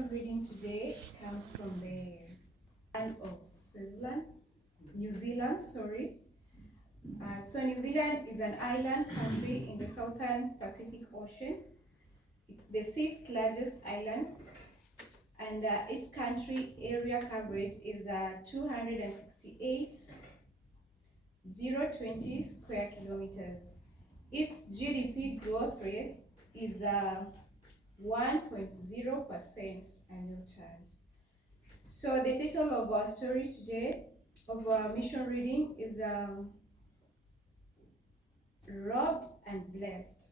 mission reading today comes from the land of New Zealand, sorry. So New Zealand is an island country in the southern Pacific Ocean. It's the 6th largest island, and its country area coverage is 268,020 square kilometers. Its GDP growth rate is 1.0% annual charge. So the title of our story today, of our mission reading, is Robbed and Blessed,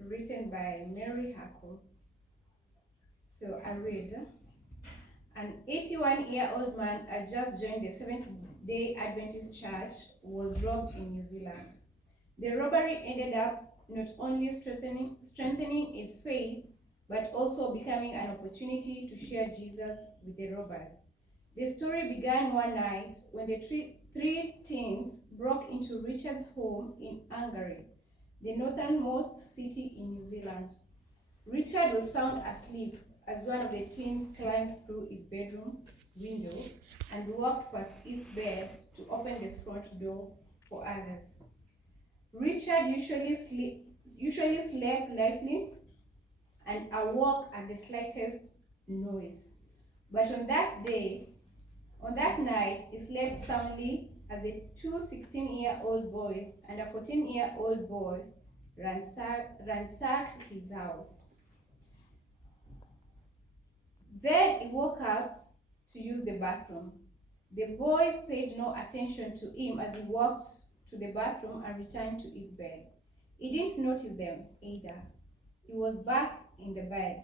written by Mary Hackle. So I read. An 81-year-old man had just joined the Seventh-day Adventist Church was robbed in New Zealand. The robbery ended up not only strengthening his faith, but also becoming an opportunity to share Jesus with the robbers. The story began one night when the three teens broke into Richard's home in Hungary, the northernmost city in New Zealand. Richard was sound asleep as one of the teens climbed through his bedroom window and walked past his bed to open the front door for others. Richard usually slept lightly and awoke at the slightest noise. But on that night, he slept soundly as the two 16-year-old boys and a 14-year-old boy ransacked his house. Then he woke up to use the bathroom. The boys paid no attention to him as he walked to the bathroom and returned to his bed. He didn't notice them either. He was back in the bed,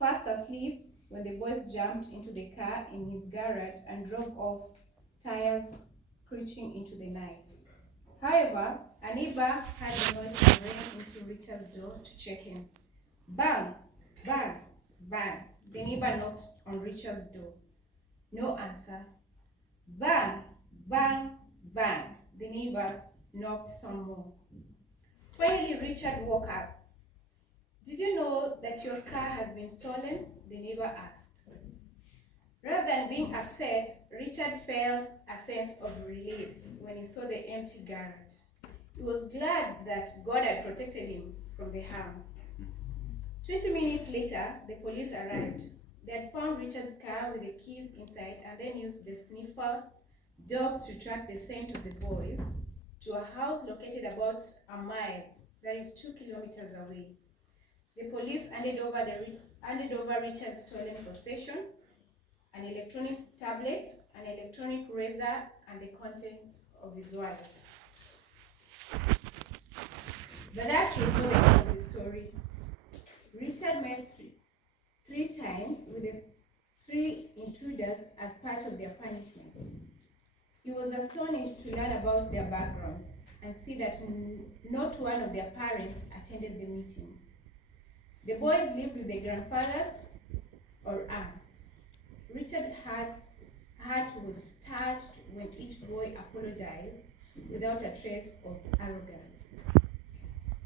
fast asleep, when the boys jumped into the car in his garage and drove off, tires screeching into the night. However, a neighbor heard the noise and ran into Richard's door to check in. Bang, bang, bang. The neighbor knocked on Richard's door. No answer. Bang, bang, bang. The neighbors knocked some more. Finally, Richard woke up. Did you know that your car has been stolen? The neighbor asked. Rather than being upset, Richard felt a sense of relief when he saw the empty garage. He was glad that God had protected him from the harm. 20 minutes later, the police arrived. They had found Richard's car with the keys inside and then used the sniffer dogs to track the scent of the boys to a house located about a mile, that is 2 kilometers away. The police handed over Richard's stolen possession, an electronic tablet, an electronic razor, and the content of his wallet. But that was not the end of the story. Richard met three times with the three intruders as part of their punishment. He was astonished to learn about their backgrounds and see that not one of their parents attended the meetings. The boys lived with their grandfathers or aunts. Richard's heart was touched when each boy apologized without a trace of arrogance.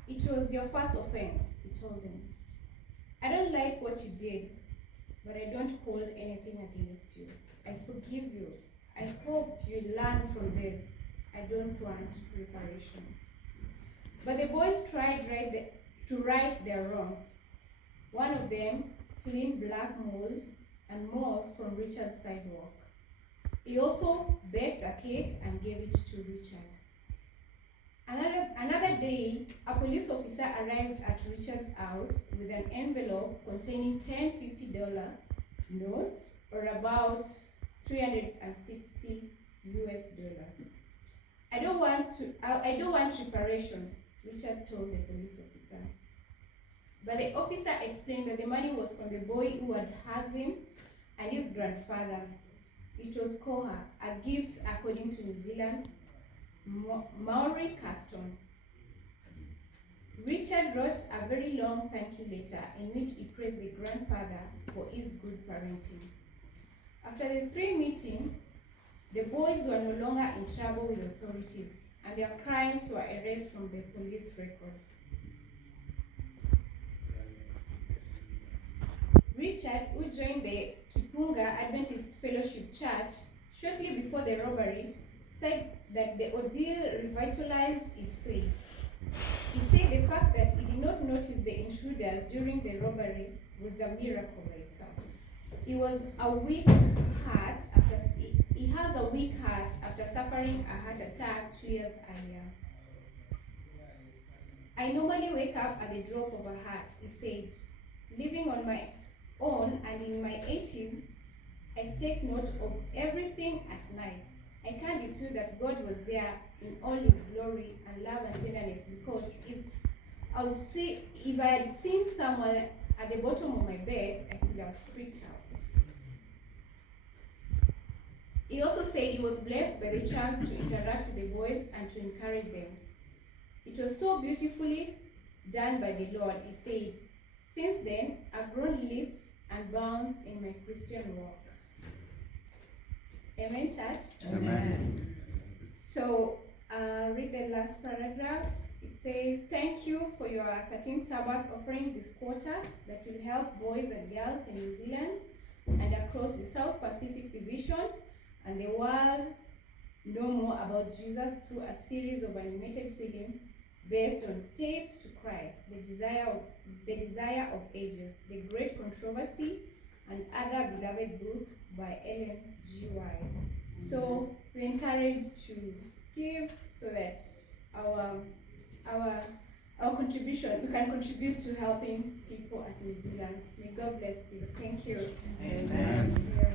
It was your first offense, he told them. I don't like what you did, but I don't hold anything against you. I forgive you. I hope you learn from this. I don't want reparation. But the boys tried to right their wrongs. One of them cleaned black mold and moss from Richard's sidewalk. He also baked a cake and gave it to Richard. Another day, a police officer arrived at Richard's house with an envelope containing 10 $50 notes, or about $360 US. I don't want reparation, Richard told the police officer. But the officer explained that the money was from the boy who had hugged him and his grandfather. It was koha, a gift according to New Zealand Maori custom. Richard wrote a very long thank you letter in which he praised the grandfather for his good parenting. After the three meetings, the boys were no longer in trouble with authorities, and their crimes were erased from the police record. Richard, who joined the Kipunga Adventist Fellowship Church shortly before the robbery, said that the ordeal revitalized his faith. He said the fact that he did not notice the intruders during the robbery was a miracle by itself. He has a weak heart after suffering a heart attack 2 years earlier. I normally wake up at the drop of a hat, he said. Living on my own and in my 80s, I take note of everything at night. I can't dispute that God was there in all his glory and love and tenderness, because if I had seen someone at the bottom of my bed, I could have freaked out. He also said he was blessed by the chance to interact with the boys and to encourage them. It was so beautifully done by the Lord, he said. Since then, I've grown leaps and bounds in my Christian walk. Amen, church? Amen. So, read the last paragraph. It says, thank you for your 13th Sabbath offering this quarter that will help boys and girls in New Zealand and across the South Pacific Division and the world know more about Jesus through a series of animated films based on Steps to Christ, the Desire of Ages, The Great Controversy, and other beloved book by Ellen G. White. So we encourage to give so that our contribution, we can contribute to helping people at New Zealand. May God bless you. Thank you. Amen. Yeah.